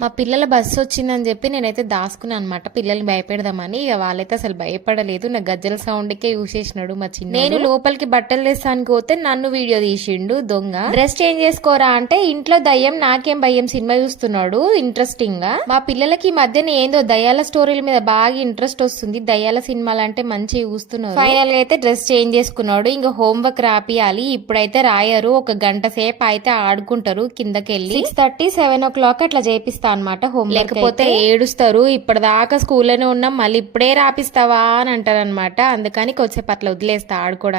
మా పిల్లల బస్సు వచ్చిందని చెప్పి నేనైతే దాసుకున్నాను అనమాట, పిల్లల్ని భయపెడదామని. ఇక వాళ్ళైతే అసలు భయపడలేదు, నా గజ్జల సౌండ్కే చూసేసినాడు మా చిన్న. నేను లోపలికి బట్టలు తెస్తానికి పోతే నన్ను వీడియో తీసిండు దొంగ. డ్రెస్ చేంజ్ చేసుకోరా అంటే ఇంట్లో దయ్యం నాకేం భయం సినిమా చూస్తున్నాడు ఇంట్రెస్టింగ్ గా. మా పిల్లలకి ఈ మధ్యన ఏందో దయ్యాల స్టోరీల మీద బాగా ఇంట్రెస్ట్ వస్తుంది, దయ్యాల సినిమాలు అంటే మంచిగా చూస్తున్నారు. ఫైనల్ గా అయితే డ్రెస్ చేంజ్ చేసుకున్నాడు, ఇంకా హోంవర్క్ రాపియాలి. ఇప్పుడైతే రాయరు, ఒక గంట సేపు అయితే ఆడుకుంటారు కిందకెళ్ళి. 6:30, 7 o'clock అట్లా చేపిస్తా అనమాట హోమ్, లేకపోతే ఏడుస్తారు. ఇప్పటిదాకా స్కూల్లోనే ఉన్నాం, మళ్ళీ ఇప్పుడే రాపిస్తావా అని అంటారు అనమాట. అందుకని కొద్దిసేపు అట్లా వదిలేస్తా ఆడుకోవడానికి.